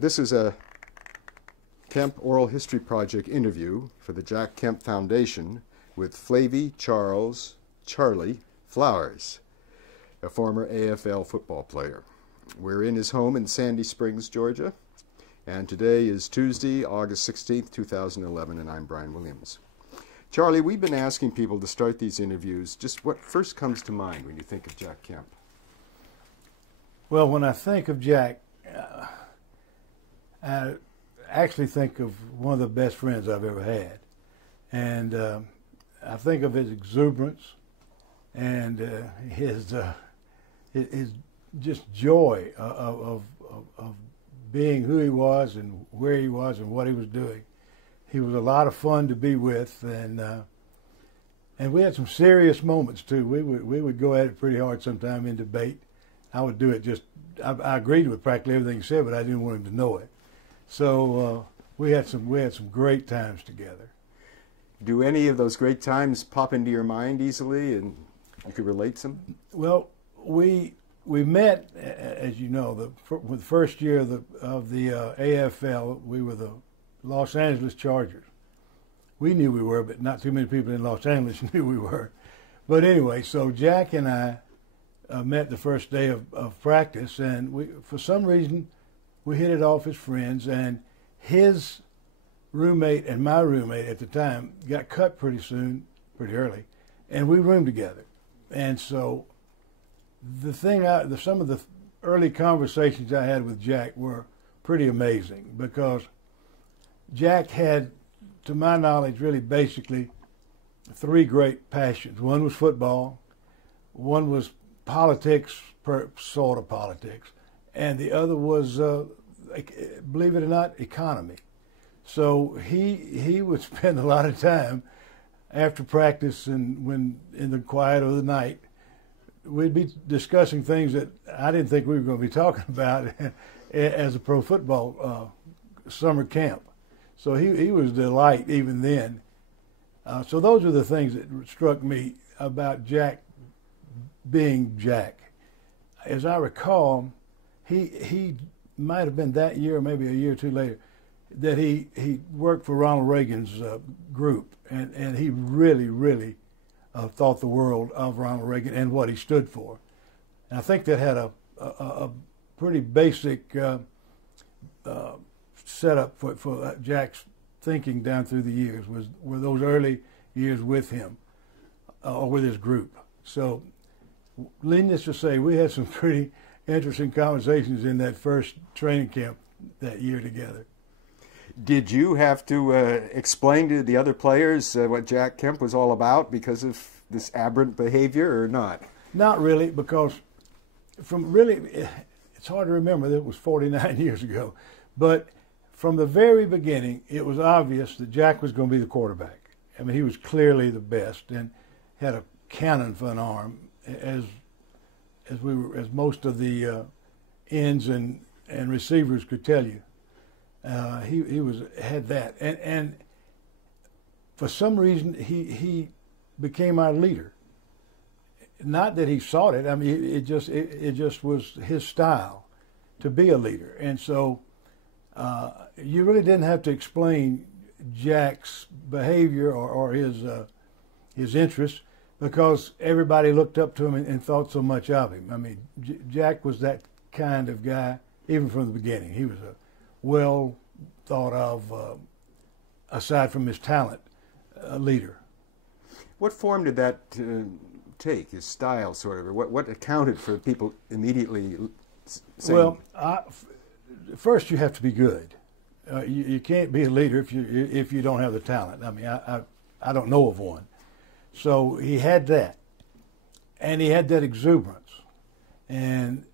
This is a Kemp Oral History Project interview for the Jack Kemp Foundation with Flavie Charlie Flowers, a former AFL football player. We're in his home in Sandy Springs, Georgia, and today is Tuesday, August 16th, 2011, and I'm Brian Williams. Charlie, we've been asking people to start these interviews, just what first comes to mind when you think of Jack Kemp? Well, when I think of Jack, I actually think of one of the best friends I've ever had. And I think of his exuberance and his just joy of being who he was and where he was and what he was doing. He was a lot of fun to be with, and we had some serious moments too. We would go at it pretty hard sometime in debate. I would do it I agreed with practically everything he said, but I didn't want him to know it. So we had some great times together. Do any of those great times pop into your mind easily, and you could relate some? Well, we met, as you know, the first year of the AFL. We were the Los Angeles Chargers. We knew we were, but not too many people in Los Angeles knew we were. But anyway, so Jack and I met the first day of practice, and for some reason, we hit it off as friends, and his roommate and my roommate at the time got cut pretty early, and we roomed together. And so some of the early conversations I had with Jack were pretty amazing, because Jack had, to my knowledge, really basically three great passions. One was football, one was politics, sort of politics, and the other was, believe it or not, economy. So he would spend a lot of time after practice and when in the quiet of the night, we'd be discussing things that I didn't think we were going to be talking about as a pro football summer camp. So he was a delight even then. So those are the things that struck me about Jack being Jack. As I recall, he might have been that year, or maybe a year or two later, that he worked for Ronald Reagan's group, and he really thought the world of Ronald Reagan and what he stood for. And I think that had a pretty basic setup for Jack's thinking down through the years, were those early years with him or with his group. So needless to say, we had some pretty interesting conversations in that first training camp that year together. Did you have to explain to the other players what Jack Kemp was all about because of this aberrant behavior, or not? Not really, because it's hard to remember that it was 49 years ago, but from the very beginning, it was obvious that Jack was going to be the quarterback. I mean, he was clearly the best and had a cannon for an arm, as most of the ends and receivers could tell you. He had that, and for some reason he became our leader. Not that he sought it. I mean, it just was his style to be a leader, and so you really didn't have to explain Jack's behavior or his interests, because everybody looked up to him and thought so much of him. I mean, Jack was that kind of guy even from the beginning. He was a well thought of, aside from his talent, leader. What form did that take, his style, sort of? What accounted for people immediately saying? Well, first you have to be good. You can't be a leader if you don't have the talent. I mean, I don't know of one. So he had that, and he had that exuberance, and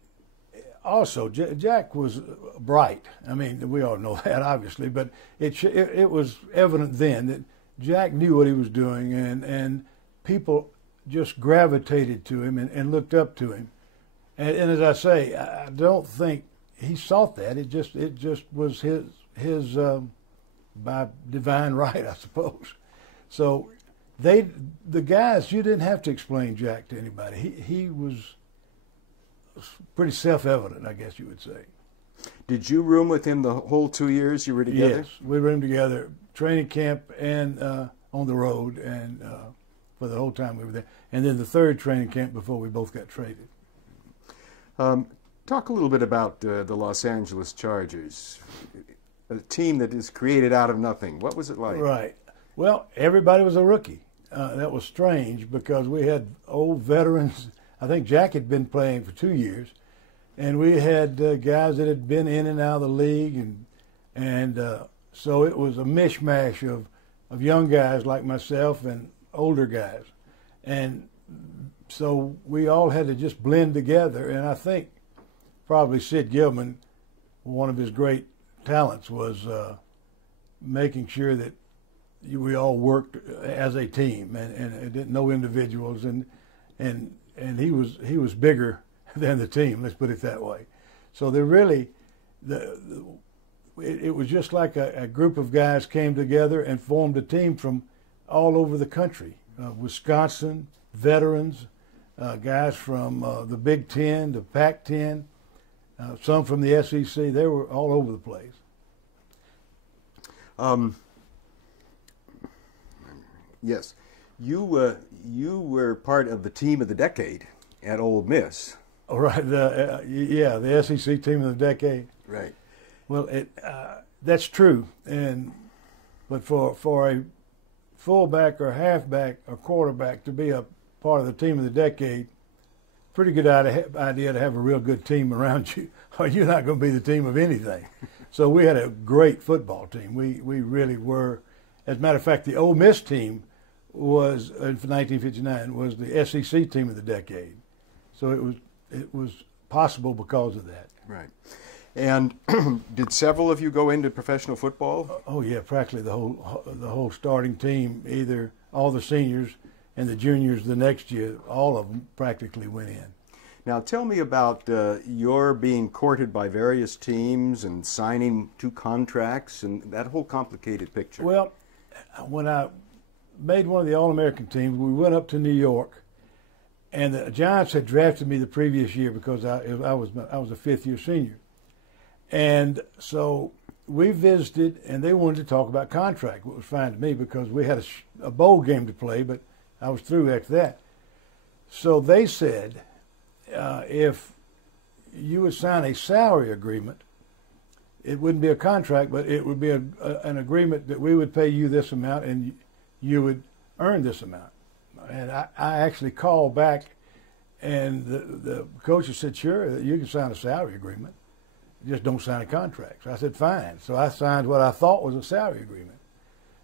also Jack was bright. I mean, we all know that, obviously, but it was evident then that Jack knew what he was doing, and people just gravitated to him and looked up to him. And as I say, I don't think he sought that. It just was his by divine right, I suppose. So the guys, you didn't have to explain Jack to anybody. He was pretty self-evident, I guess you would say. Did you room with him the whole 2 years you were together? Yes, we roomed together, training camp and on the road, and for the whole time we were there. And then the third training camp before we both got traded. Talk a little bit about the Los Angeles Chargers, a team that is created out of nothing. What was it like? Right. Well, everybody was a rookie. That was strange because we had old veterans. I think Jack had been playing for 2 years, and we had guys that had been in and out of the league, and so it was a mishmash of young guys like myself and older guys, and so we all had to just blend together. And I think probably Sid Gillman, one of his great talents was making sure that we all worked as a team and no individuals, and he was bigger than the team. Let's put it that way. So they really, it was just like a group of guys came together and formed a team from all over the country. Wisconsin veterans, guys from the Big Ten, the Pac-10, some from the SEC. They were all over the place. Yes, you were part of the team of the decade at Ole Miss. All right, the SEC team of the decade. Right. Well, that's true, but for a fullback or halfback or quarterback to be a part of the team of the decade, pretty good idea to have a real good team around you, or you're not going to be the team of anything. So we had a great football team. We really were. As a matter of fact, the Ole Miss team was in 1959 was the SEC team of the decade. So it was possible because of that. Right. And did several of you go into professional football? Oh yeah, practically the whole starting team, either all the seniors and the juniors the next year, all of them practically went in. Now tell me about your being courted by various teams and signing 2 contracts and that whole complicated picture. Well, when I made one of the All-American teams, we went up to New York, and the Giants had drafted me the previous year because I was a 5th-year senior. And so we visited, and they wanted to talk about contract, which was fine to me because we had a bowl game to play, but I was through after that. So they said, if you would sign a salary agreement, it wouldn't be a contract, but it would be an agreement that we would pay you this amount and you would earn this amount. And I actually called back, and the coaches said, sure, you can sign a salary agreement. Just don't sign a contract. So I said, fine. So I signed what I thought was a salary agreement.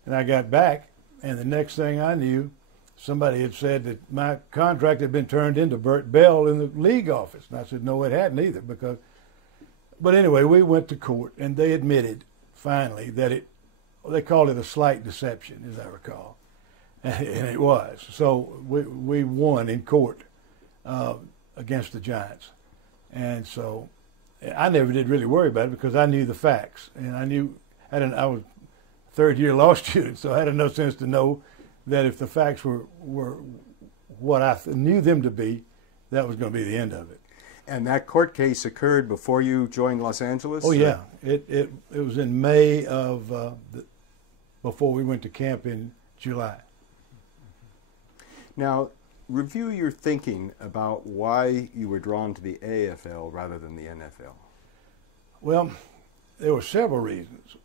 And I got back, and the next thing I knew, somebody had said that my contract had been turned into Burt Bell in the league office. And I said, no, it hadn't either. But anyway, we went to court, and they admitted finally that they called it a slight deception, as I recall. And it was. So we won in court against the Giants. And so I never did really worry about it because I knew the facts. And I was a 3rd-year law student, so I had enough sense to know that if the facts were what I knew them to be, that was going to be the end of it. And that court case occurred before you joined Los Angeles? Oh, yeah. It was in May of before we went to camp in July. Now, review your thinking about why you were drawn to the AFL rather than the NFL. Well, there were several reasons.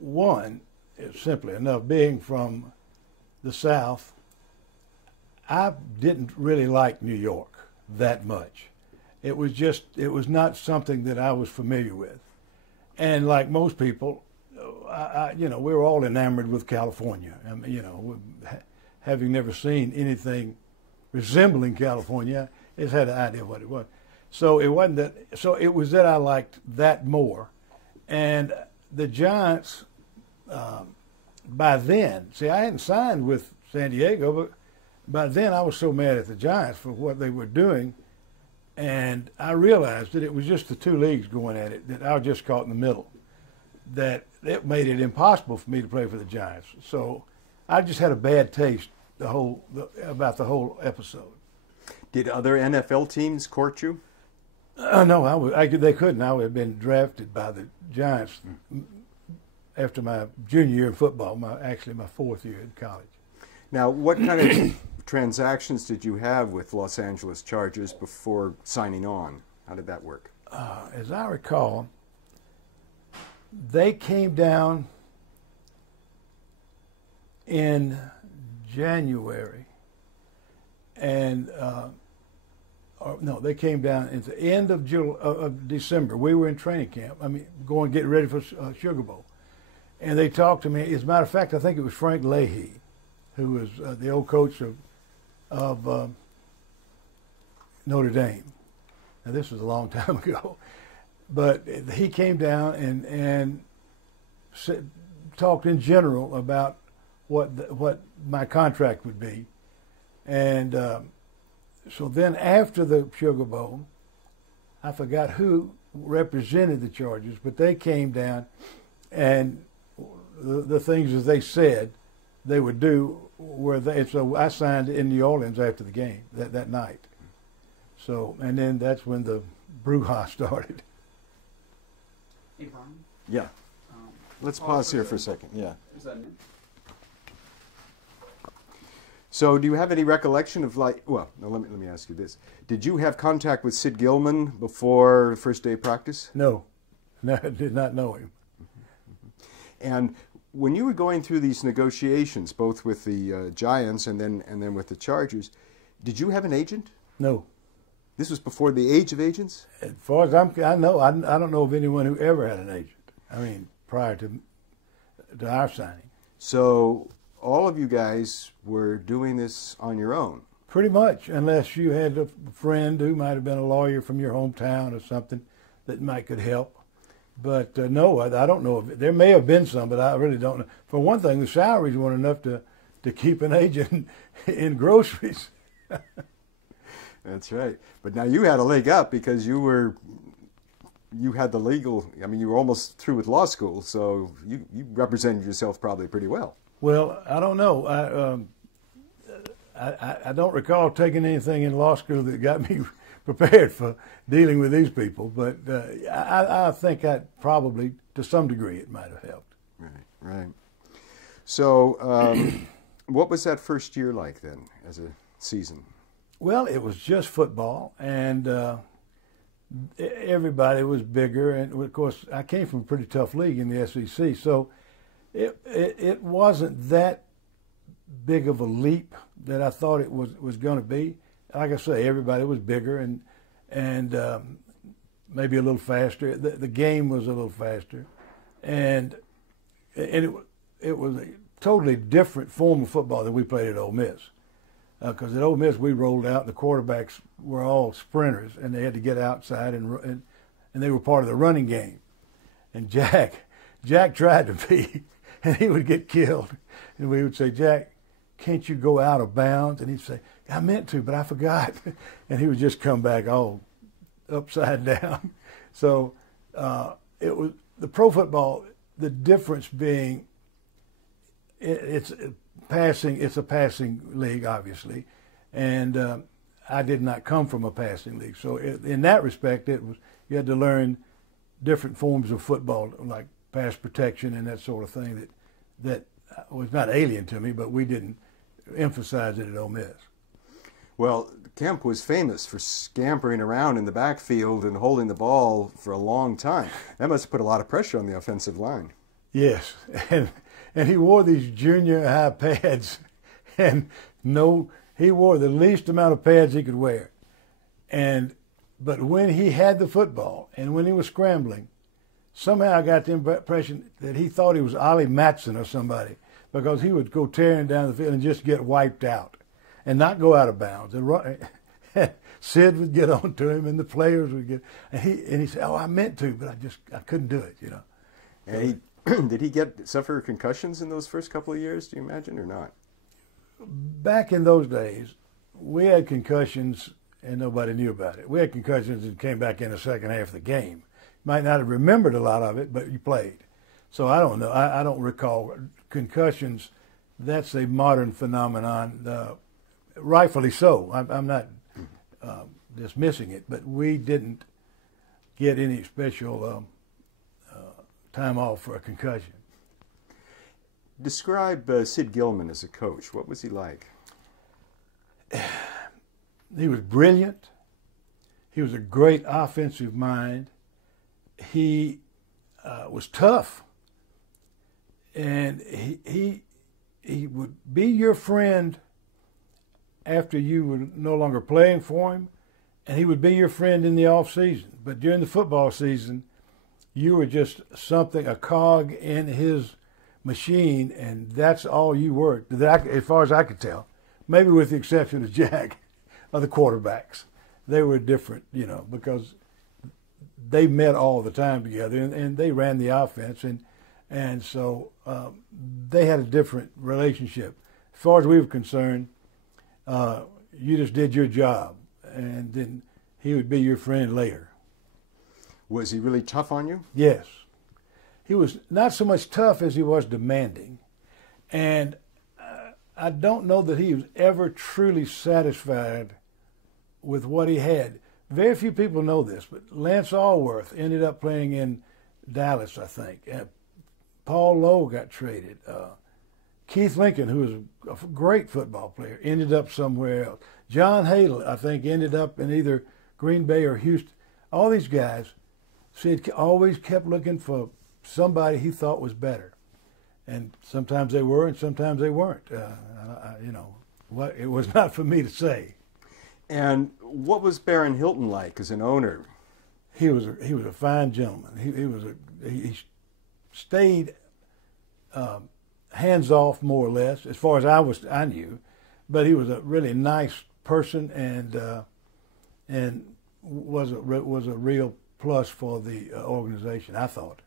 One is simply enough, being from the South, I didn't really like New York that much. It was not something that I was familiar with. And like most people, we were all enamored with California. I mean, having never seen anything resembling California, I just had an idea of what it was. So it wasn't that. So it was that I liked that more. And the Giants, by then, see, I hadn't signed with San Diego, but by then I was so mad at the Giants for what they were doing. And I realized that it was just the 2 leagues going at it, that I was just caught in the middle, that it made it impossible for me to play for the Giants. So I just had a bad taste about the whole episode. Did other NFL teams court you? No, they couldn't. I would have been drafted by the Giants after my junior year in football, actually my fourth year in college. Now, what kind of transactions did you have with Los Angeles Chargers before signing on? How did that work? As I recall, they came down in January, and no, they came down at the end of December. We were in training camp. I mean, going getting ready for Sugar Bowl, and they talked to me. As a matter of fact, I think it was Frank Leahy, who was the old coach of Notre Dame. Now, this was a long time ago, but he came down and talked in general about what my contract would be, and so then after the Sugar Bowl, I forgot who represented the Chargers, but they came down, and the things that they said they would do were so I signed in New Orleans after the game that night. So, and then that's when the brouhaha started. Hey, Brian. Yeah. Let's pause here for a second. Yeah. Is that me? So, do you have any recollection of well, no, let me ask you this. Did you have contact with Sid Gillman before the first day of practice? No, I did not know him. And when you were going through these negotiations, both with the Giants and then with the Chargers, did you have an agent? No. This was before the age of agents? As far as I know, I don't know of anyone who ever had an agent. I mean, prior to our signing. So all of you guys were doing this on your own? Pretty much, unless you had a friend who might have been a lawyer from your hometown or something that could help. But no, I don't know. There may have been some, but I really don't know. For one thing, the salaries weren't enough to keep an agent in groceries. That's right. But now you had a leg up because you had the legal, I mean, you were almost through with law school, so you represented yourself probably pretty well. Well, I don't know. I don't recall taking anything in law school that got me prepared for dealing with these people, but I think that probably, to some degree, it might have helped. Right. So what was that first year like then, as a season? Well, it was just football, and everybody was bigger. And, of course, I came from a pretty tough league in the SEC, so it wasn't that big of a leap that I thought it was going to be. Like I say, everybody was bigger and maybe a little faster. The game was a little faster, and it was a totally different form of football than we played at Ole Miss. Because at Ole Miss we rolled out, and the quarterbacks were all sprinters, and they had to get outside, and they were part of the running game. And Jack tried to be, and he would get killed, and we would say, "Jack, can't you go out of bounds?" And he'd say, "I meant to, but I forgot." And he would just come back all upside down. So it was the pro football, the difference being it's a passing league, obviously. And I did not come from a passing league. So in that respect, you had to learn different forms of football, like pass protection and that sort of thing that was not alien to me, but we didn't emphasize it at Ole Miss. Well, Kemp was famous for scampering around in the backfield and holding the ball for a long time. That must have put a lot of pressure on the offensive line. Yes, and he wore these junior high pads, and he wore the least amount of pads he could wear. But when he had the football and when he was scrambling, somehow I got the impression that he thought he was Ollie Matson or somebody, because he would go tearing down the field and just get wiped out and not go out of bounds. And Sid would get on to him, and the players would get. And he said, "Oh, I meant to, but I couldn't do it," And did he suffer concussions in those first couple of years? Do you imagine, or not? Back in those days, we had concussions and nobody knew about it. We had concussions and came back in the second half of the game. Might not have remembered a lot of it, but you played. So I don't know. I don't recall concussions. That's a modern phenomenon. Rightfully so. I'm not dismissing it, but we didn't get any special time off for a concussion. Describe Sid Gillman as a coach. What was he like? He was brilliant. He was a great offensive mind. He was tough, and he would be your friend after you were no longer playing for him, and he would be your friend in the off season. But during the football season, you were just something, a cog in his machine, and that's all you were, as far as I could tell. Maybe with the exception of Jack, of the quarterbacks. They were different, because they met all the time together, and they ran the offense, and so they had a different relationship. As far as we were concerned, you just did your job, and then he would be your friend later. Was he really tough on you? Yes. He was not so much tough as he was demanding, and I don't know that he was ever truly satisfied with what he had. Very few people know this, but Lance Allworth ended up playing in Dallas, I think. Paul Lowe got traded. Keith Lincoln, who was a great football player, ended up somewhere else. John Haley, I think, ended up in either Green Bay or Houston. All these guys, Sid always kept looking for somebody he thought was better. And sometimes they were, and sometimes they weren't. It was not for me to say. And what was Baron Hilton like as an owner? He was a fine gentleman. He stayed hands off more or less, as far as I knew, but he was a really nice person and was a real plus for the organization, I thought.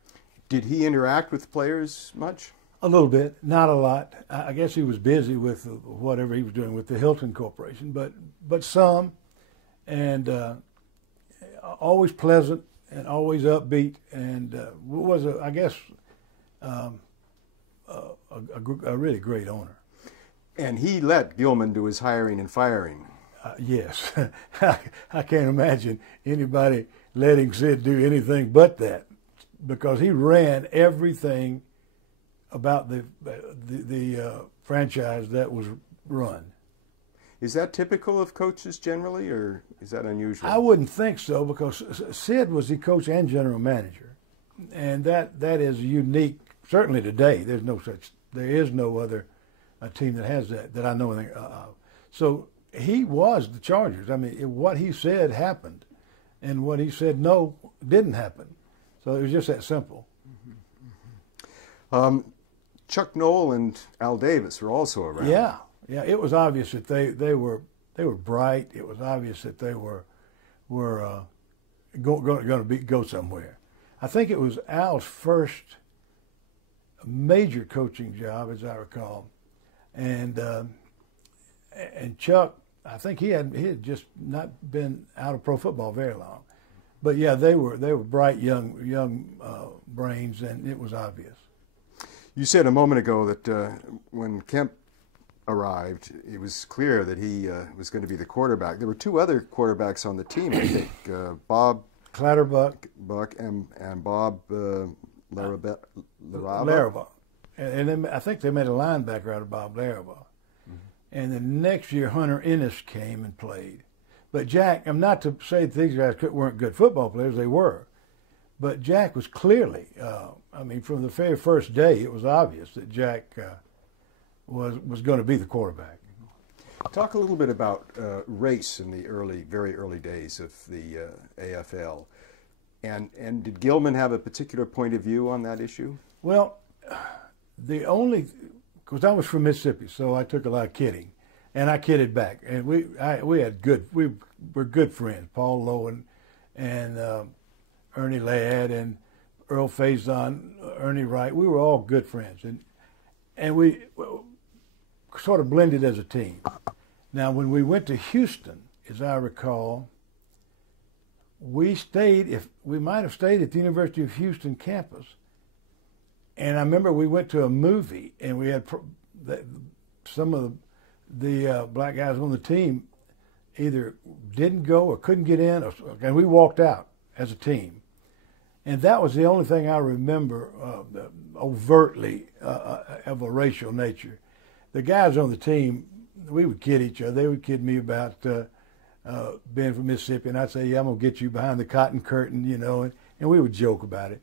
Did he interact with players much? A little bit, not a lot. I guess he was busy with whatever he was doing with the Hilton Corporation, but some, and always pleasant and always upbeat, and was a really great owner. And he let Gillman do his hiring and firing. Yes, I can't imagine anybody letting Sid do anything but that, because he ran everything about the franchise that was run. Is that typical of coaches generally, or is that unusual? I wouldn't think so, because Sid was the coach and general manager, and that is unique. Certainly today, there is no other team that has that I know anything of. So he was the Chargers. I mean, what he said happened, and what he said no didn't happen. So it was just that simple. Chuck Noll and Al Davis were also around. Yeah. It was obvious that they were bright. It was obvious that they were going to go somewhere. I think it was Al's first major coaching job, as I recall, and Chuck, I think he had just not been out of pro football very long. But yeah, they were bright young brains, and it was obvious. You said a moment ago that when Kemp arrived, it was clear that he was going to be the quarterback. There were two other quarterbacks on the team, I think, Bob Clatterbuck and Bob Larraba. And then I think they made a linebacker out of Bob Larraba. And the next year, Hunter Ennis came and played. But Jack, I'm not to say that these guys weren't good football players, they were. But Jack was clearly, from the very first day, it was obvious that Jack was going to be the quarterback. Talk a little bit about race in the very early days of the AFL. And did Gillman have a particular point of view on that issue? Well, because I was from Mississippi, so I took a lot of kidding, and I kidded back. And we were good friends, Paul Lowe and Ernie Ladd and Earl Faison, Ernie Wright. We were all good friends, and we sort of blended as a team. Now, when we went to Houston, as I recall, we might have stayed at the University of Houston campus. And I remember we went to a movie, and we had some of the black guys on the team either didn't go or couldn't get in, and we walked out as a team. And that was the only thing I remember overtly of a racial nature. The guys on the team, we would kid each other. They would kid me about being from Mississippi, and I'd say, yeah, I'm going to get you behind the cotton curtain, you know, and we would joke about it.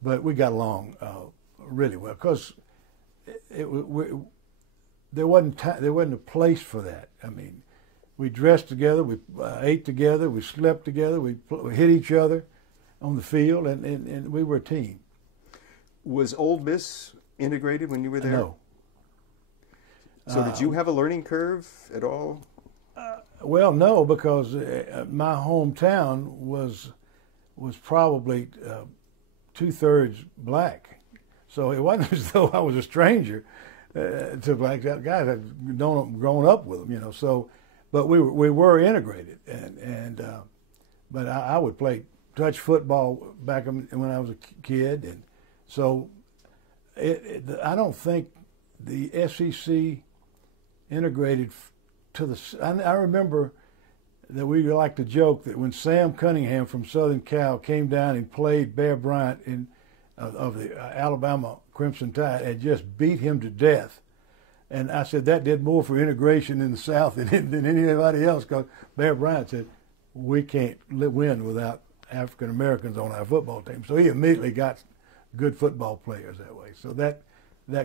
But we got along really well because there wasn't a place for that. I mean, we dressed together, we ate together, we slept together, we hit each other on the field, and we were a team. Was Ole Miss integrated when you were there? No. So did you have a learning curve at all? Well, no, because my hometown was probably 2/3 black, so it wasn't as though I was a stranger to black guys. I'd grown up with them, you know. So, but we were integrated, but I would play touch football back when I was a kid, and so I don't think the SEC integrated to the. I remember that we like to joke that when Sam Cunningham from Southern Cal came down and played Bear Bryant of the Alabama Crimson Tide, had just beat him to death. And I said that did more for integration in the South than anybody else, because Bear Bryant said, we can't win without African Americans on our football team. So he immediately got good football players that way. So that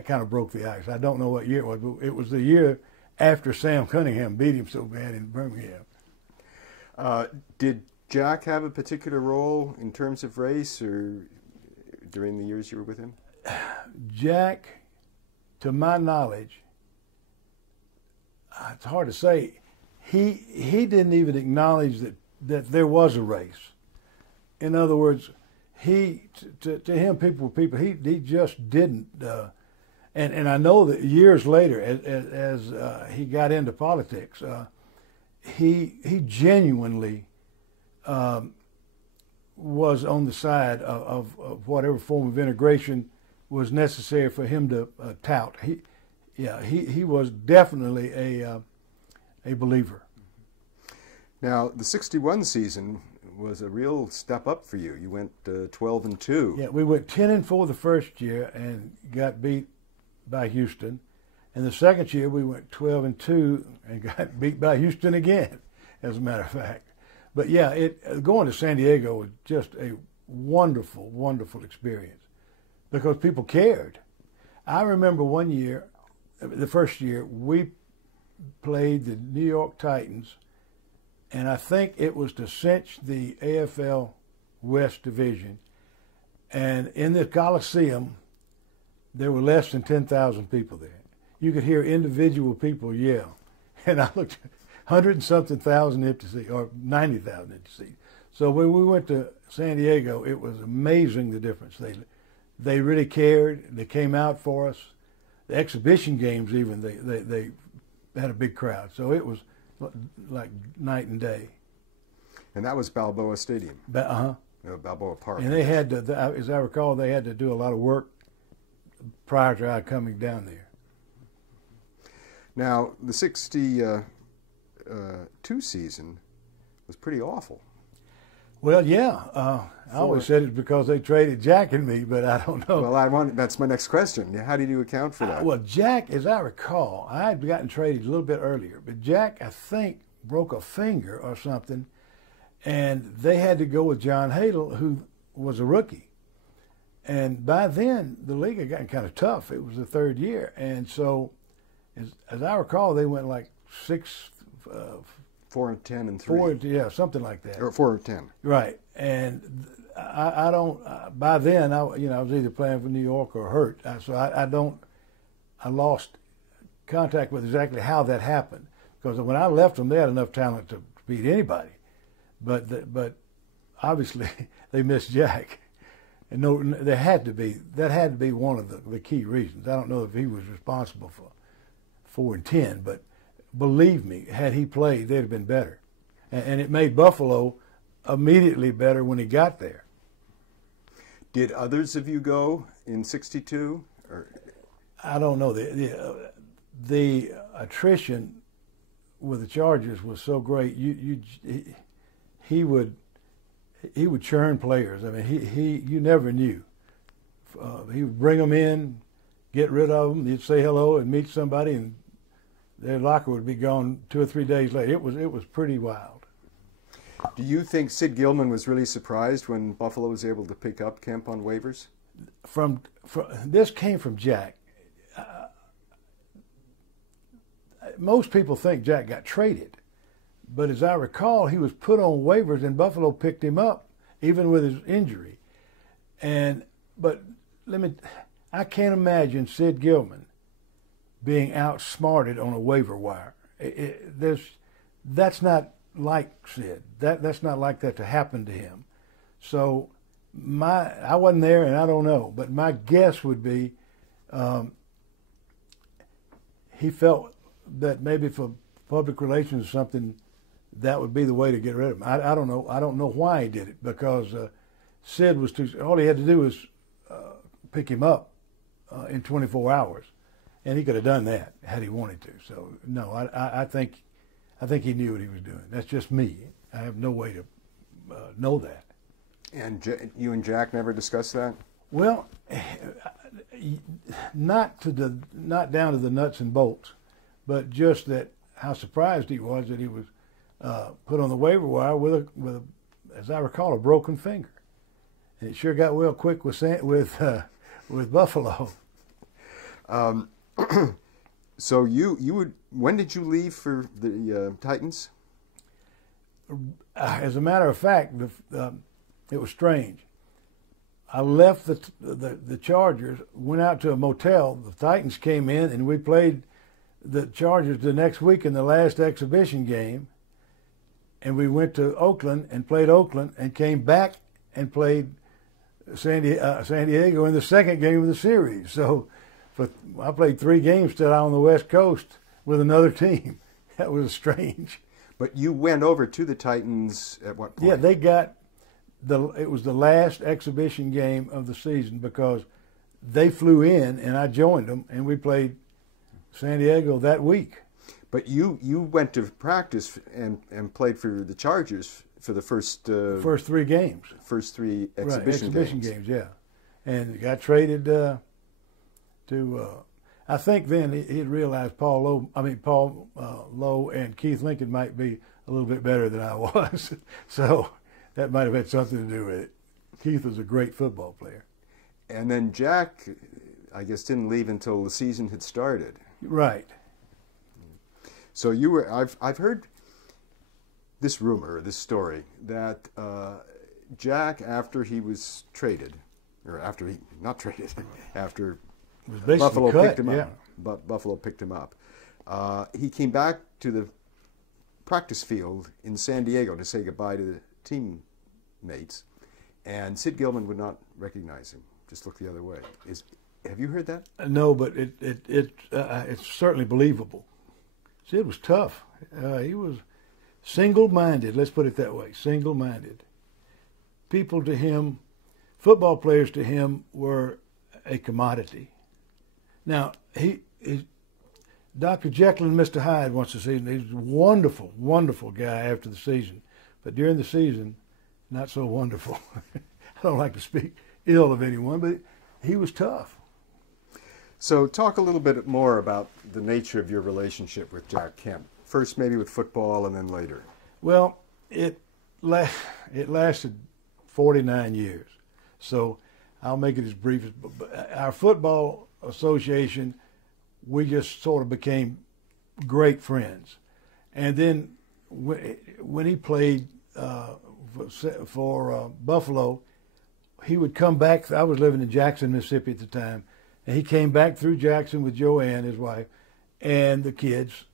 kind of broke the ice. I don't know what year it was, but it was the year after Sam Cunningham beat him so bad in Birmingham. Did Jack have a particular role in terms of race or during the years you were with him? Jack, to my knowledge, it's hard to say, he didn't even acknowledge that there was a race. In other words, to him, people were people. He just didn't. And I know that years later, as he got into politics, he genuinely was on the side of whatever form of integration was necessary for him to tout. He was definitely a believer. Now, the '61 season was a real step up for you. You went 12-2. Yeah, we went 10-4 the first year and got beat by Houston. And the second year we went 12-2 and got beat by Houston again, as a matter of fact. But yeah, going to San Diego was just a wonderful, wonderful experience because people cared. I remember one year, the first year, we played the New York Titans, and I think it was to cinch the AFL West Division. And in the Coliseum, there were less than 10,000 people there. You could hear individual people yell. And I looked, 100-something thousand empty seats, or 90,000 empty seats. So when we went to San Diego, it was amazing the difference. They really cared. They came out for us. The exhibition games even, they had a big crowd. So it was like night and day. And that was Balboa Stadium. Balboa Park. And they had to, as I recall, they had to do a lot of work prior to our coming down there. Now, the '62 season was pretty awful. Well, yeah. I always said it's because they traded Jack and me, but I don't know. Well, that's my next question. How did you account for that? Well, Jack, as I recall, I had gotten traded a little bit earlier, but Jack, I think, broke a finger or something, and they had to go with John Hadle, who was a rookie. And by then, the league had gotten kind of tough. It was the third year. And so, as I recall, they went like 4-10-3. Yeah, something like that. Or 4-10. Right. And I don't, by then, I was either playing for New York or hurt. So I lost contact with exactly how that happened. Because when I left them, they had enough talent to beat anybody. But obviously, they missed Jack. And that had to be one of the key reasons. I don't know if he was responsible for 4-10, but believe me, had he played, they'd have been better. And it made Buffalo immediately better when he got there. Did others of you go in '62? I don't know. The attrition with the Chargers was so great. he would churn players. I mean, you never knew. He would bring them in, get rid of them. He'd say hello and meet somebody, and their locker would be gone 2 or 3 days later. It was pretty wild. Do you think Sid Gillman was really surprised when Buffalo was able to pick up Kemp on waivers? This came from Jack. Most people think Jack got traded, but as I recall, he was put on waivers and Buffalo picked him up, even with his injury. But I can't imagine Sid Gillman being outsmarted on a waiver wire. That's not like Sid. That's not like that to happen to him. So I wasn't there, and I don't know, but my guess would be he felt that maybe for public relations or something, that would be the way to get rid of him. I don't know. I don't know why he did it, because Sid was too. All he had to do was pick him up in 24 hours, and he could have done that had he wanted to. So no, I think he knew what he was doing. That's just me. I have no way to know that. And you and Jack never discussed that? Well, not down to the nuts and bolts, but just that how surprised he was that he was put on the waiver wire with a, as I recall, a broken finger. And it sure got well quick with Buffalo. So you would. When did you leave for the Titans? As a matter of fact, it was strange. I left the Chargers, went out to a motel. The Titans came in, and we played the Chargers the next week in the last exhibition game. And we went to Oakland and played Oakland, and came back and played San Diego in the second game of the series. So I played 3 games still out on the West Coast with another team. That was strange. But you went over to the Titans at what point? Yeah, they got it was the last exhibition game of the season, because they flew in and I joined them, and we played San Diego that week. But you went to practice and played for the Chargers for the first 3 games. First 3 exhibition games. Right, exhibition games, yeah. And got traded to. I think then he'd realized Paul Lowe and Keith Lincoln might be a little bit better than I was, so that might have had something to do with it. Keith was a great football player. And then Jack, I guess, didn't leave until the season had started. Right. So you were. I've heard this rumor, this story, that Jack, after he was traded, or after he not traded, after Buffalo picked him up. Buffalo picked him up. He came back to the practice field in San Diego to say goodbye to the teammates, and Sid Gillman would not recognize him. Just looked the other way. Have you heard that? No, but it's certainly believable. Sid was tough. He was single-minded. Let's put it that way. Single-minded. People to him, football players to him, were a commodity. Now, Dr. Jekyll and Mr. Hyde once a season. He was a wonderful, wonderful guy after the season. But during the season, not so wonderful. I don't like to speak ill of anyone, but he was tough. So talk a little bit more about the nature of your relationship with Jack Kemp. First maybe with football, and then later. Well, it lasted 49 years. So I'll make it as brief as our football association, we just sort of became great friends. And then when he played for Buffalo, he would come back. I was living in Jackson, Mississippi at the time, and he came back through Jackson with Joanne, his wife, and the kids.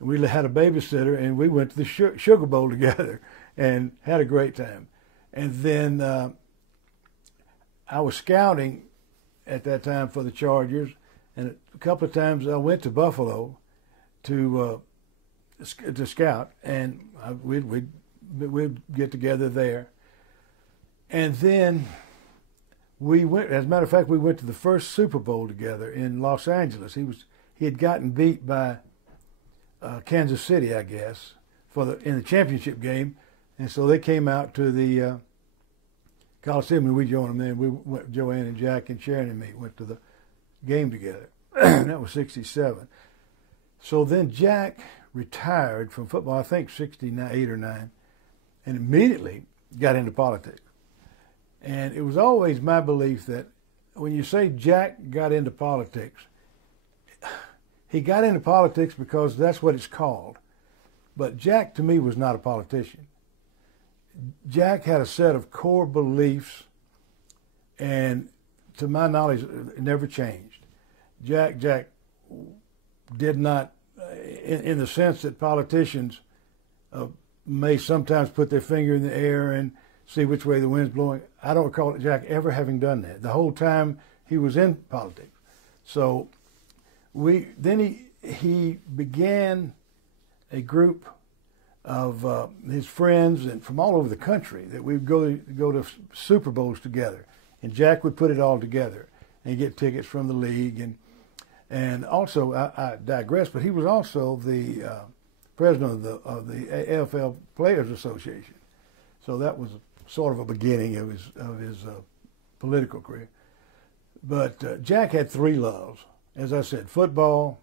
And we had a babysitter, and we went to the Sugar Bowl together and had a great time. And then I was scouting at that time for the Chargers, and a couple of times I went to Buffalo to scout, and we'd get together there. And then we went. As a matter of fact, we went to the first Super Bowl together in Los Angeles. He had gotten beat by Kansas City, I guess, in the championship game, and so they came out to the Coliseum, and we joined them then. We went, Joanne and Jack and Sharon and me went to the game together. And that was 67. So then Jack retired from football, I think 69, 8 or 9, and immediately got into politics. And it was always my belief that when you say Jack got into politics, he got into politics because that's what it's called. But Jack, to me, was not a politician. Jack had a set of core beliefs, and to my knowledge, it never changed. Jack did not, in the sense that politicians may sometimes put their finger in the air and see which way the wind's blowing. I don't recall Jack ever having done that the whole time he was in politics. So he began a group of his friends and from all over the country that we'd go to Super Bowls together, and Jack would put it all together and get tickets from the league, and also I digress, but he was also the president of the AFL Players Association, so that was sort of a beginning of his political career. But Jack had three loves, as I said: football,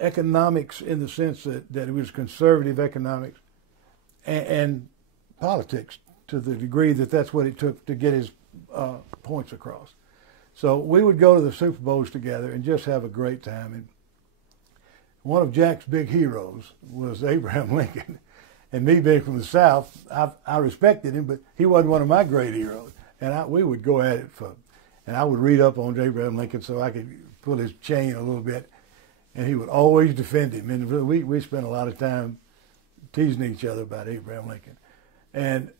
economics in the sense that it was conservative economics, and politics to the degree that that's what it took to get his points across. So we would go to the Super Bowls together and just have a great time. And one of Jack's big heroes was Abraham Lincoln. And me being from the South, I respected him, but he wasn't one of my great heroes. And we would go at it and I would read up on Abraham Lincoln so I could pull his chain a little bit. And he would always defend him. And we spent a lot of time teasing each other about Abraham Lincoln. And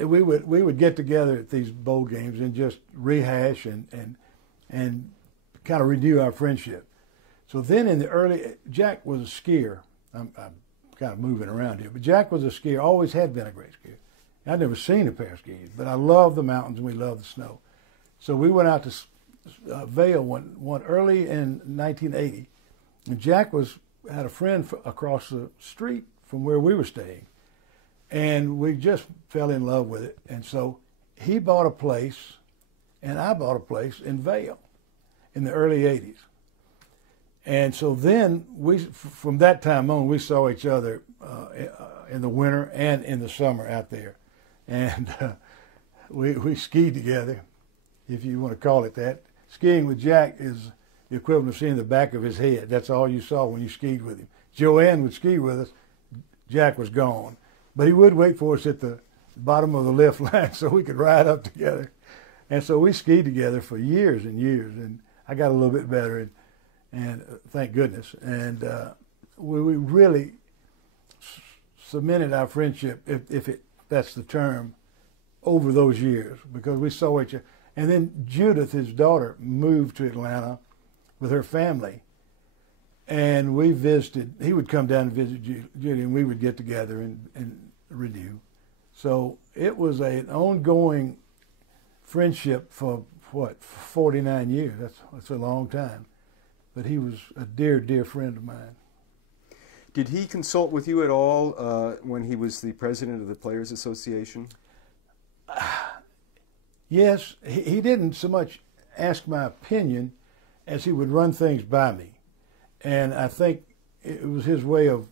we would get together at these bowl games and just rehash and kind of renew our friendship. So then in the early, Jack was a skier. I'm kind of moving around here, but Jack was a skier, always had been a great skier. I'd never seen a pair of skis, but I loved the mountains and we loved the snow. So we went out to Vail one early in 1980, and Jack had a friend across the street from where we were staying, and we just fell in love with it. And so he bought a place, and I bought a place in Vail in the early 80s. And so then from that time on, we saw each other in the winter and in the summer out there. And we skied together, if you want to call it that. Skiing with Jack is the equivalent of seeing the back of his head. That's all you saw when you skied with him. Joanne would ski with us. Jack was gone. But he would wait for us at the bottom of the lift line so we could ride up together. And so we skied together for years and years. And I got a little bit better, and thank goodness. And we really cemented our friendship, if that's the term, over those years, because we saw each other. And then Judith, his daughter, moved to Atlanta with her family. And we visited. He would come down and visit Judy, and we would get together and renew. So it was an ongoing friendship for, 49 years. That's a long time. But he was a dear, dear friend of mine. Did he consult with you at all when he was the president of the Players Association? Yes, he didn't so much ask my opinion as he would run things by me. And I think it was his way of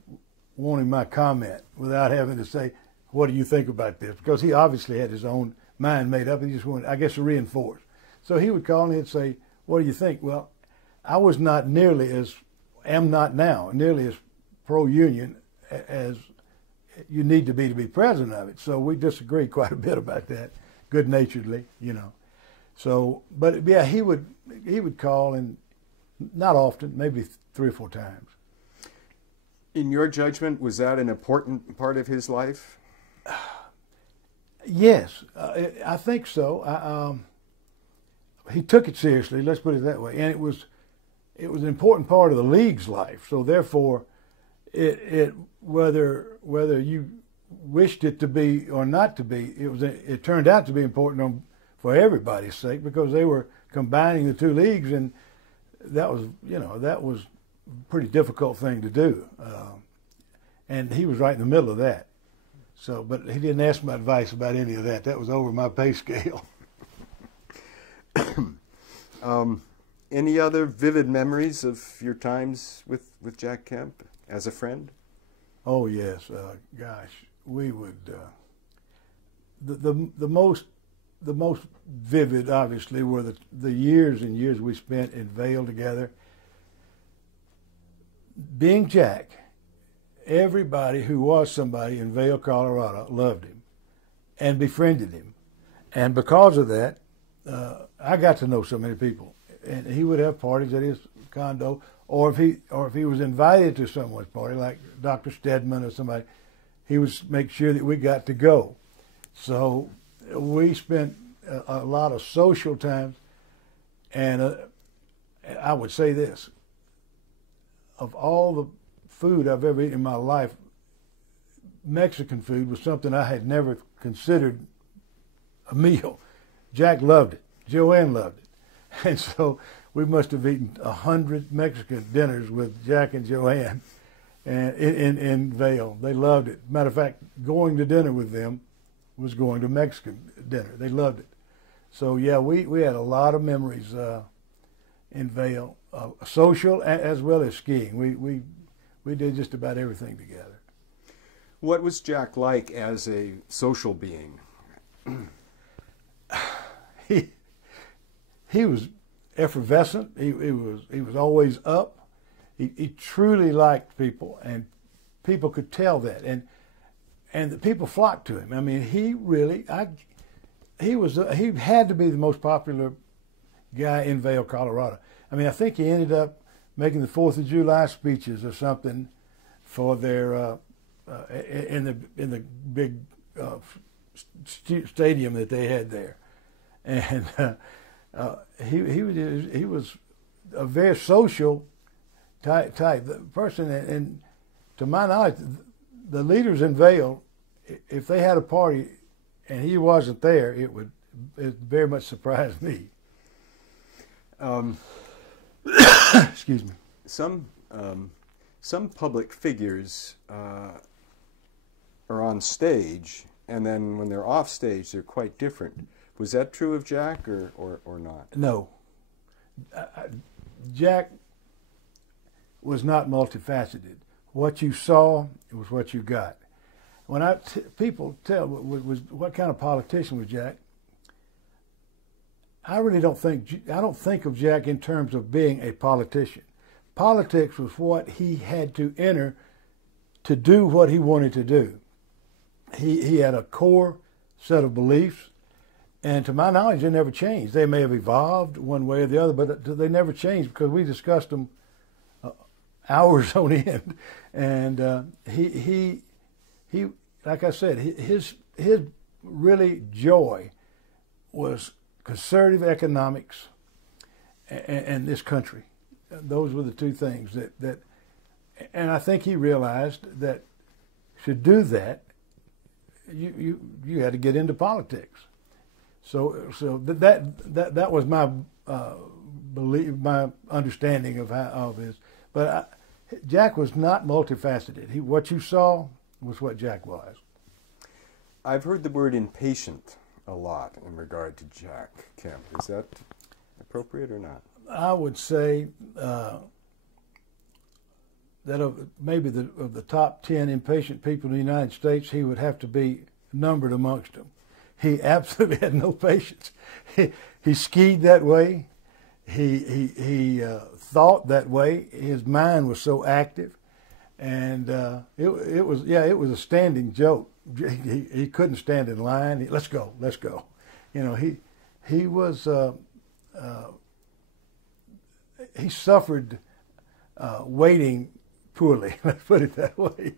wanting my comment without having to say, what do you think about this? Because he obviously had his own mind made up, and he just wanted, I guess, to reinforce. So he would call and he'd say, what do you think? Well, I was not am not now, nearly as pro-union as you need to be president of it. So we disagreed quite a bit about that, good-naturedly, you know. So, but yeah, he would call, and not often, maybe 3 or 4 times. In your judgment, was that an important part of his life? Yes, I think so. He took it seriously, let's put it that way, and it was an important part of the league's life. So therefore, it whether you wished it to be or not to be, it turned out to be important for everybody's sake, because they were combining the two leagues, and that was a pretty difficult thing to do. And he was right in the middle of that. So, but he didn't ask my advice about any of that. That was over my pay scale. Any other vivid memories of your times with Jack Kemp as a friend? Oh yes, gosh, we would. The most vivid, obviously, were the years and years we spent in Vail together. Being Jack, everybody who was somebody in Vail, Colorado, loved him and befriended him, and because of that, I got to know so many people. And he would have parties at his condo, or if he was invited to someone's party, like Dr. Stedman or somebody, he would make sure that we got to go. So we spent a lot of social times, and I would say this: of all the food I've ever eaten in my life, Mexican food was something I had never considered a meal. Jack loved it. Joanne loved it. And so we must have eaten 100 Mexican dinners with Jack and Joanne and in Vail. They loved it. Matter of fact, going to dinner with them was going to Mexican dinner. They loved it. So yeah, we had a lot of memories in Vail, social as well as skiing. We did just about everything together. What was Jack like as a social being? He was effervescent. He was always up. He truly liked people, and people could tell that. And the people flocked to him. I mean, he had to be the most popular guy in Vail, Colorado. I mean, I think he ended up making the 4th of July speeches or something for their in the big stadium that they had there, and he was a very social type person, and to my knowledge, the leaders in Vail, if they had a party and he wasn't there, it very much surprised me. Excuse me. Some public figures are on stage, and then when they're off stage, they're quite different. Was that true of Jack, or not? No. Jack was not multifaceted. What you saw was what you got. When people tell what kind of politician was Jack, I don't think of Jack in terms of being a politician. Politics was what he had to enter to do what he wanted to do. He had a core set of beliefs, and to my knowledge, they never changed. They may have evolved one way or the other, but they never changed because we discussed them hours on end. And he, like I said, his really joy was conservative economics and this country. Those were the two things that, and I think he realized that to do that, you had to get into politics. So that was my belief, my understanding of his. But Jack was not multifaceted. What you saw was what Jack was. I've heard the word impatient a lot in regard to Jack Kemp. Is that appropriate or not? I would say that of the top 10 impatient people in the United States, he would have to be numbered amongst them. He absolutely had no patience. He skied that way. He thought that way. His mind was so active, and it was a standing joke. He couldn't stand in line. Let's go. You know, he was he suffered waiting poorly. Let's put it that way.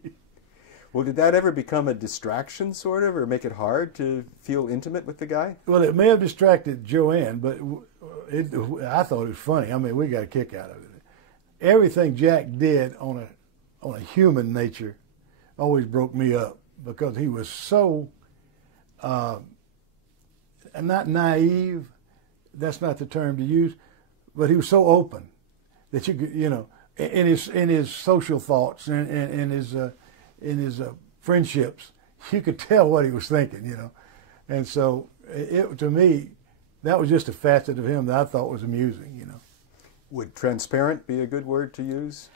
Well, did that ever become a distraction, sort of, or make it hard to feel intimate with the guy? Well, it may have distracted Joanne, but I thought it was funny. I mean, we got a kick out of it. Everything Jack did on a human nature always broke me up because he was so not naive. That's not the term to use, but he was so open that in his social thoughts and in his friendships, you could tell what he was thinking, you know. And so to me, that was just a facet of him that I thought was amusing, you know. Would transparent be a good word to use?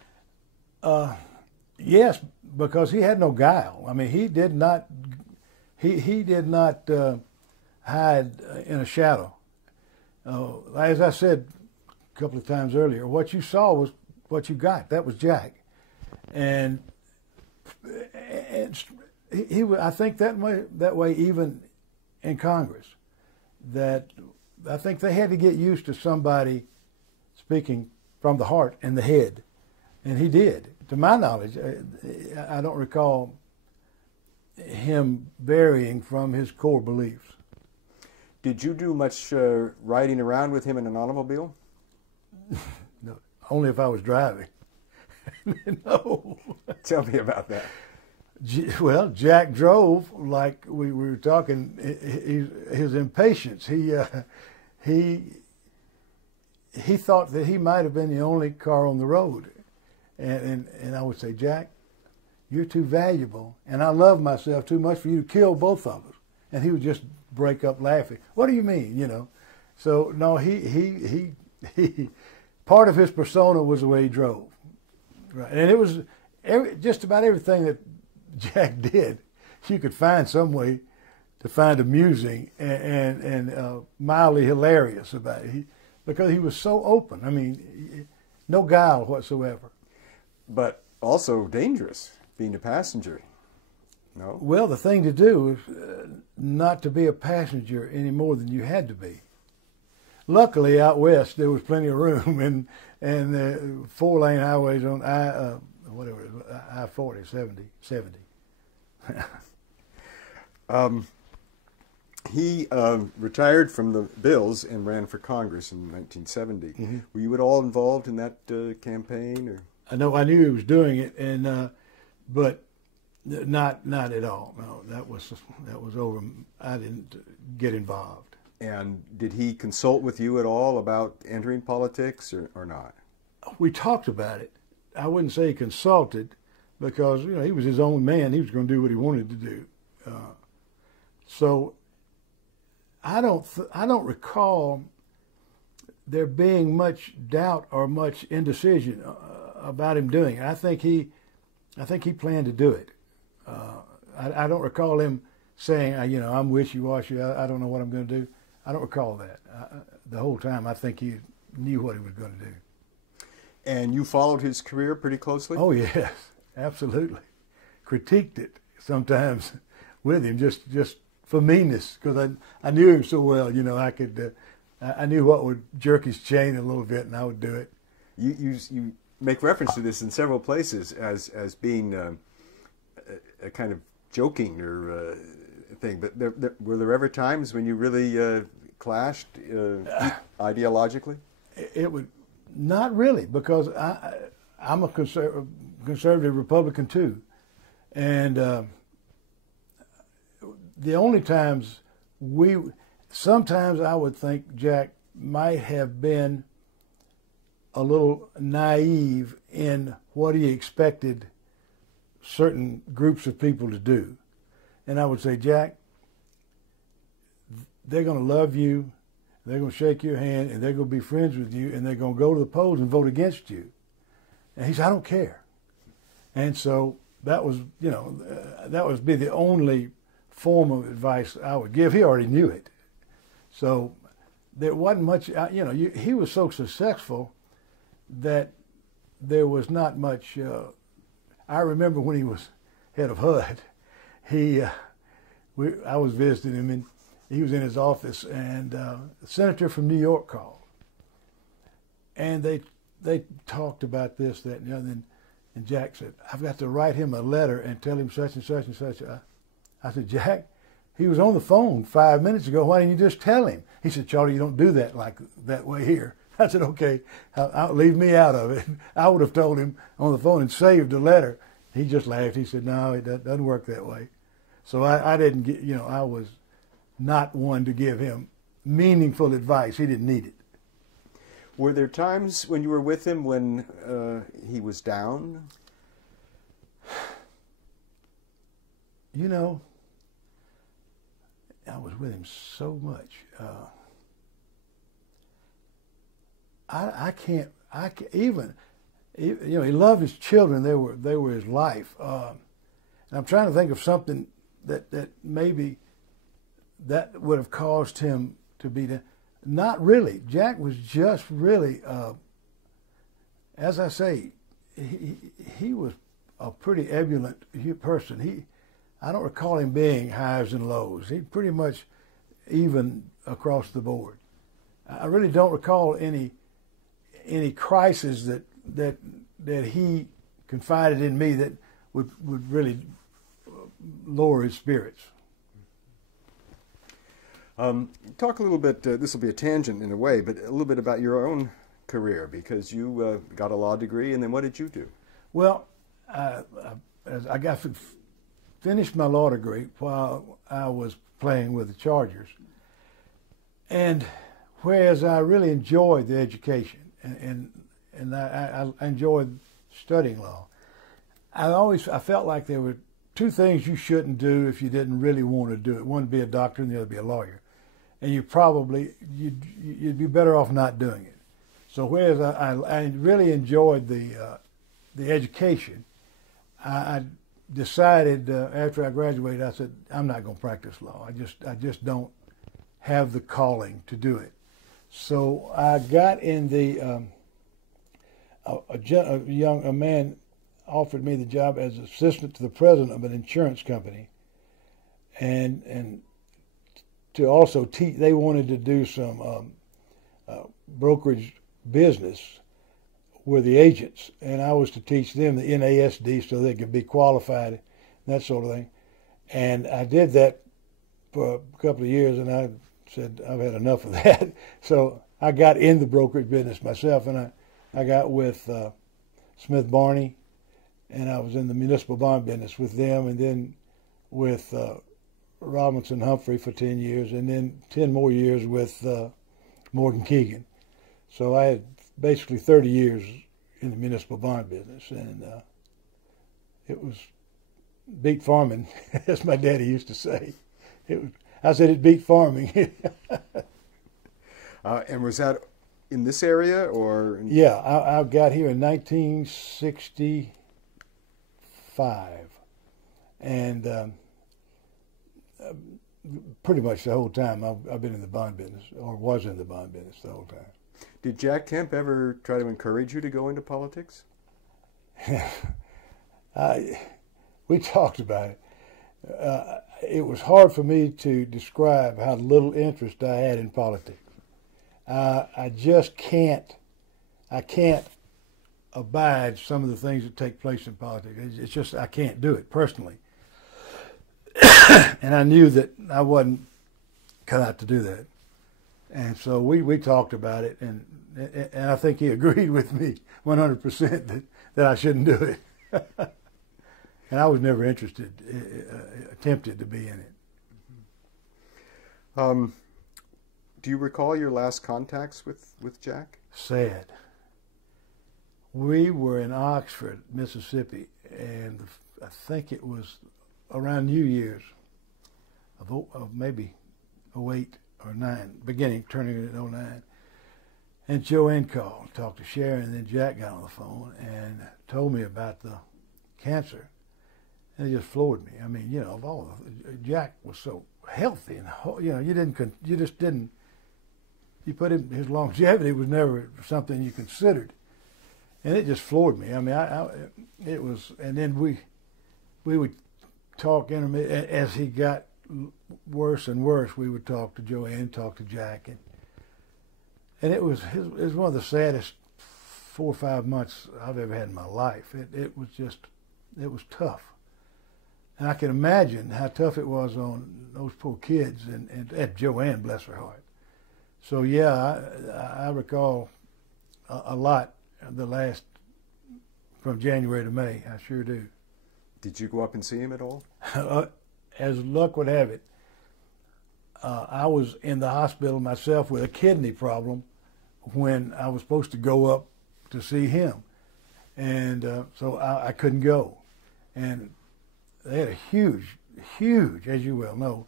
Yes, because he had no guile. I mean, he did not hide in a shadow. As I said a couple of times earlier, what you saw was what you got. That was Jack, and I think that way even in Congress, that I think they had to get used to somebody speaking from the heart and the head, and he did. To my knowledge, I don't recall him varying from his core beliefs. Did you do much riding around with him in an automobile? No, only if I was driving. No. Tell me about that. Well, Jack drove like we were talking. His impatience. He thought that he might have been the only car on the road, and I would say, Jack, you're too valuable, and I love myself too much for you to kill both of us. And he would just break up laughing. What do you mean? You know. So no, he part of his persona was the way he drove, right? And it was just about everything that Jack did, you could find some way to find amusing and mildly hilarious about it, because he was so open. I mean, no guile whatsoever. But also dangerous, being a passenger. No? Well, the thing to do is not to be a passenger any more than you had to be. Luckily, out west there was plenty of room, and 4-lane highways on I-40, 70. Mm-hmm. He retired from the Bills and ran for Congress in 1970. Mm-hmm. Were you at all involved in that campaign? Or? I knew he was doing it, but not at all. No, that was over. I didn't get involved. And did he consult with you at all about entering politics or not? We talked about it. I wouldn't say he consulted, because he was his own man. He was going to do what he wanted to do. So I don't recall there being much doubt or much indecision about him doing it. I think he planned to do it. I don't recall him saying, I'm wishy-washy. I don't know what I'm going to do. I don't recall that. The whole time, I think he knew what he was going to do. And you followed his career pretty closely? Oh, yes, absolutely. Critiqued it sometimes with him, just for meanness, because I knew him so well. I knew what would jerk his chain a little bit, and I would do it. You make reference to this in several places as being a kind of joking or thing, but were there ever times when you really clashed ideologically? It would not really, because I'm a conservative Republican too, and the only times sometimes I would think Jack might have been a little naive in what he expected certain groups of people to do. And I would say, Jack, they're going to love you, they're going to shake your hand, and they're going to be friends with you, and they're going to go to the polls and vote against you. And he said, I don't care. And so that was, that would be the only form of advice I would give. He already knew it. So there wasn't much, he was so successful that there was not much. I remember when he was head of HUD, I was visiting him, and he was in his office, and a senator from New York called, and they talked about this, that, and the other, and Jack said, I've got to write him a letter and tell him such and such and such. I said, Jack, he was on the phone 5 minutes ago. Why didn't you just tell him? He said, Charlie, you don't do that that way here. I said, okay, leave me out of it. I would have told him on the phone and saved the letter. He just laughed. He said, no, it doesn't work that way. So I didn't get, I was not one to give him meaningful advice. He didn't need it. Were there times when you were with him when he was down? I was with him so much. I can't even, you know, he loved his children. They were his life. And I'm trying to think of something that maybe that would have caused him to be the, not really. Jack was just really, as I say, he was a pretty ebullient person. I don't recall him being highs and lows. He pretty much even across the board. I really don't recall any crisis that he confided in me that would really lower his spirits. Talk a little bit, this will be a tangent in a way, but a little bit about your own career, because you got a law degree, and then what did you do? Well, as I finished my law degree while I was playing with the Chargers. And whereas I really enjoyed the education and I enjoyed studying law, I felt like there were two things you shouldn't do if you didn't really want to do it. One would be a doctor and the other be a lawyer. And you'd be better off not doing it. So whereas I really enjoyed the education, I decided after I graduated, I said, I'm not going to practice law. I just don't have the calling to do it. So I got in a man offered me the job as assistant to the president of an insurance company, and to also teach. They wanted to do some brokerage business with the agents, and I was to teach them the NASD so they could be qualified, and that sort of thing. And I did that for a couple of years, and I said, I've had enough of that. So I got in the brokerage business myself, and I got with Smith Barney, and I was in the municipal bond business with them, and then with Robinson Humphrey for 10 years, and then 10 more years with Morgan Keegan. So I had basically 30 years in the municipal bond business, and it was beat farming, as my daddy used to say. I said it beat farming. And was that in this area, or? Yeah, I got here in 1965, and pretty much the whole time I've been in the bond business, or was in the bond business the whole time. Did Jack Kemp ever try to encourage you to go into politics? We talked about it. It was hard for me to describe how little interest I had in politics. I just can't abide some of the things that take place in politics. It's just, I can't do it personally. And I knew that I wasn't cut out to do that. And so we talked about it, and I think he agreed with me 100% that I shouldn't do it. And I was never interested, attempted to be in it. Do you recall your last contacts with Jack? Sad. We were in Oxford, Mississippi, and I think it was around New Year's of maybe 08 or 09, turning it at 09. And Joanne called, talked to Sharon, and then Jack got on the phone and told me about the cancer. And it just floored me. I mean, you know, Jack was so healthy, and you know, you put him, his longevity was never something you considered, and it just floored me. I mean, it was, and then we would talk intermittent as he got worse and worse. We would talk to Joanne, talk to Jack, and it was one of the saddest 4 or 5 months I've ever had in my life. It was tough. And I can imagine how tough it was on those poor kids and Joanne, bless her heart. So yeah, I recall a lot from January to May. I sure do. Did you go up and see him at all? As luck would have it, I was in the hospital myself with a kidney problem when I was supposed to go up to see him. And so I couldn't go. And they had a huge, as you well know,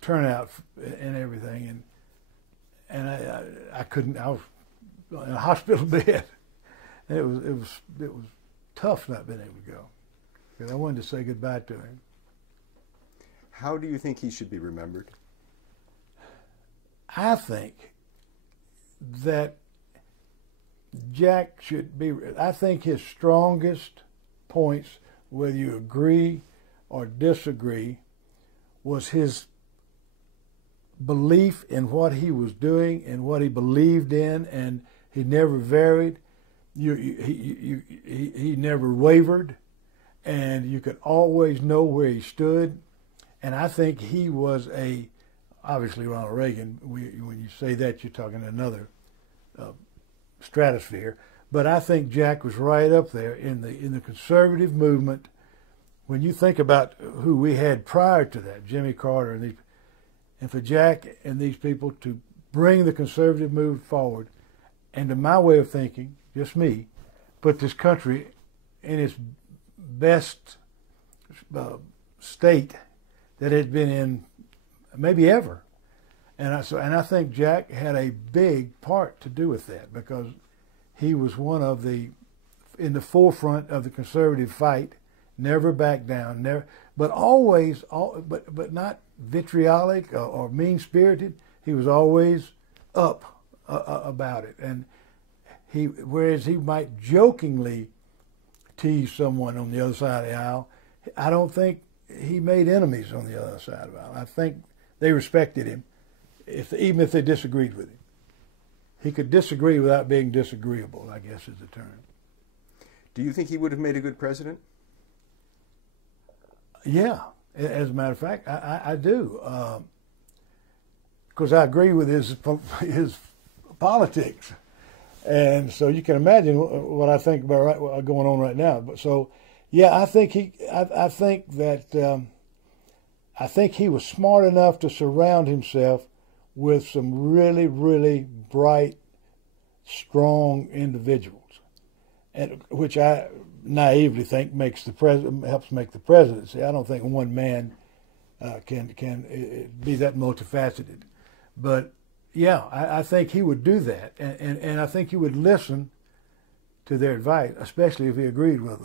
turnout and everything, and I couldn't. I was in a hospital bed, and it was tough not being able to go because I wanted to say goodbye to him. How do you think he should be remembered? I think that Jack should be. I think his strongest points, whether you agree or disagree, was his belief in what he was doing and what he believed in, and he never varied. He never wavered, and you could always know where he stood. And I think he was obviously Ronald Reagan. When you say that, you're talking another stratosphere. But I think Jack was right up there in the conservative movement. When you think about who we had prior to that, Jimmy Carter and for Jack and these people to bring the conservative movement forward, and to my way of thinking, just me, put this country in its best state that it had been in maybe ever. And I think Jack had a big part to do with that because he was one of in the forefront of the conservative fight, never backed down, but always, but not vitriolic or mean-spirited. He was always up about it. And whereas he might jokingly tease someone on the other side of the aisle, I don't think he made enemies on the other side of the aisle. I think they respected him, even if they disagreed with him. He could disagree without being disagreeable, I guess is the term. Do you think he would have made a good president? Yeah, as a matter of fact, I do. Because I agree with his politics. And so you can imagine what I think about what's going on right now. But so, yeah, I think he was smart enough to surround himself with some really, really bright, strong individuals, and which I naively think helps make the presidency. I don't think one man can be that multifaceted, but yeah, I think he would do that, and I think he would listen to their advice, especially if he agreed with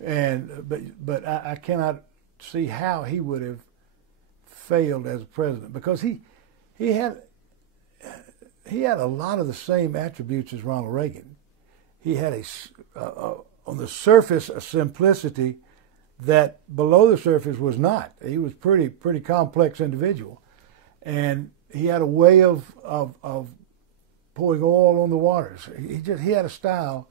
them. But I cannot see how he would have failed as a president because he had a lot of the same attributes as Ronald Reagan. He had on the surface a simplicity that below the surface was not. He was pretty complex individual, and he had a way of pouring oil on the waters. He had a style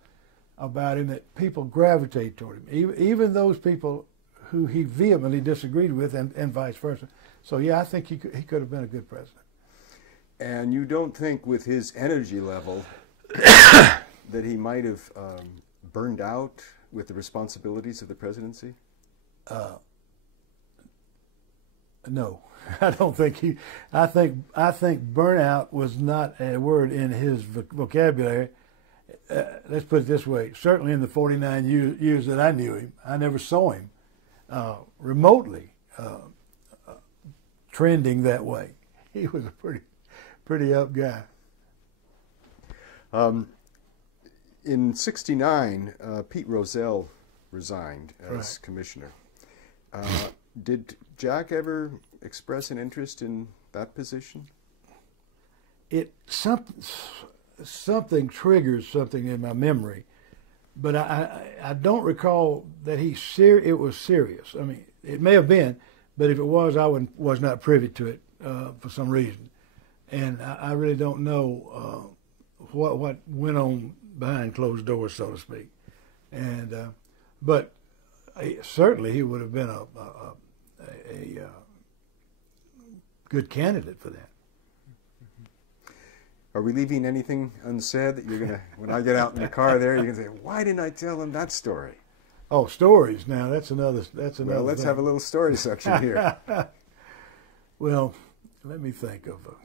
about him that people gravitate toward him, even those people who he vehemently disagreed with, and vice versa. So yeah, I think he could have been a good president. And you don't think with his energy level that he might have burned out with the responsibilities of the presidency? No, I don't think he. I think burnout was not a word in his vocabulary. Let's put it this way: certainly in the 49 years that I knew him, I never saw him remotely trending that way. He was a pretty up guy. In '69, Pete Rozelle resigned as commissioner. Did Jack ever express an interest in that position? Something triggers something in my memory, but I don't recall that it was serious. I mean, it may have been, but if it was, I was not privy to it for some reason, and I really don't know what went on behind closed doors, so to speak. And but certainly he would have been a good candidate for that. Are we leaving anything unsaid that you're gonna, when I get out in the car there, you're gonna say, "Why didn't I tell him that story?" Oh, stories. Now that's another. Well, let's have a little story section here. Well, let me think of a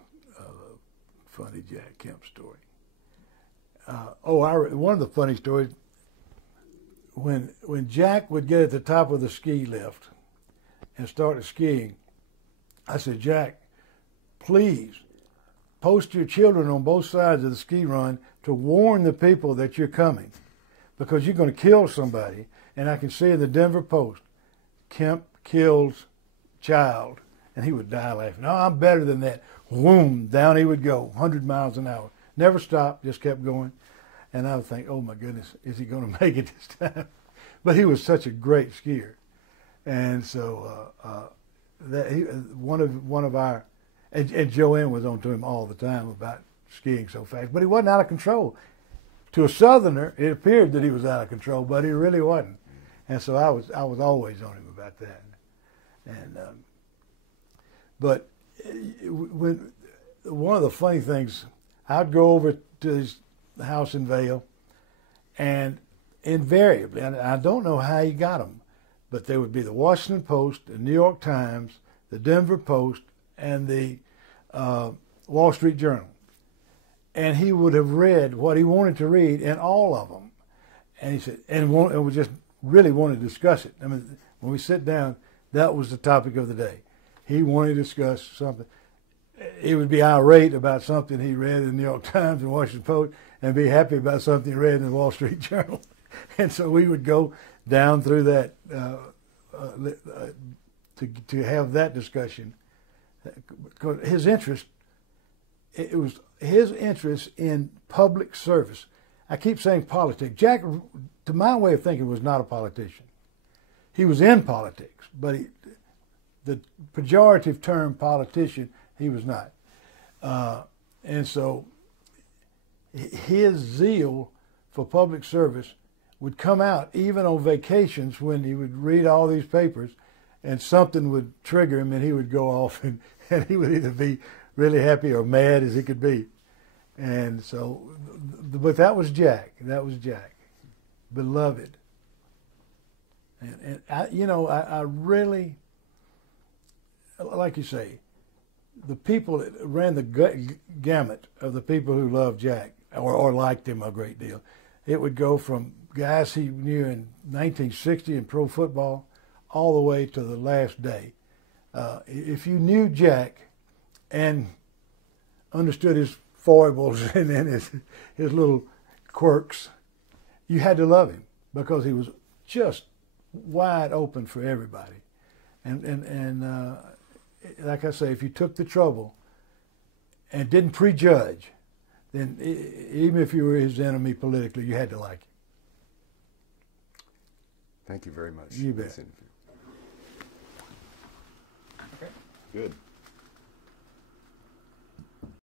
funny Jack Kemp story. One of the funny stories, when Jack would get at the top of the ski lift and start skiing, I said, Jack, please post your children on both sides of the ski run to warn the people that you're coming, because you're going to kill somebody. And I can see in the Denver Post, Kemp kills child, and he would die laughing. No, I'm better than that. Whoom, down he would go, 100 miles an hour. Never stopped, just kept going. And I would think, oh my goodness, is he going to make it this time? But he was such a great skier. And so one of our, and Joanne was on to him all the time about skiing so fast. But he wasn't out of control. To a Southerner, it appeared that he was out of control, but he really wasn't. And so I was always on him about that. And but when one of the funny things, I'd go over to his house in Vail, and invariably, and I don't know how he got them, but there would be the Washington Post, the New York Times, the Denver Post, and the Wall Street Journal. And he would have read what he wanted to read in all of them. And he said, and we just really wanted to discuss it. I mean, when we sit down, that was the topic of the day. He wanted to discuss something. He would be irate about something he read in the New York Times and Washington Post, and be happy about something he read in the Wall Street Journal. And so we would go down through that to have that discussion. Because his interest, it was his interest in public service. I keep saying politics. Jack, to my way of thinking, was not a politician. He was in politics, but the pejorative term politician, he was not. And so his zeal for public service would come out even on vacations when he would read all these papers and something would trigger him and he would go off and he would either be really happy or mad as he could be. And so, but that was Jack. That was Jack. Beloved. And I really, like you say, the people that ran the gamut of the people who loved Jack or liked him a great deal. It would go from guys he knew in 1960 in pro football all the way to the last day. If you knew Jack and understood his foibles and his little quirks, you had to love him because he was just wide open for everybody. And like I say, if you took the trouble and didn't prejudge, then even if you were his enemy politically, you had to like him. Thank you very much. You bet. For this interview. Okay. Good.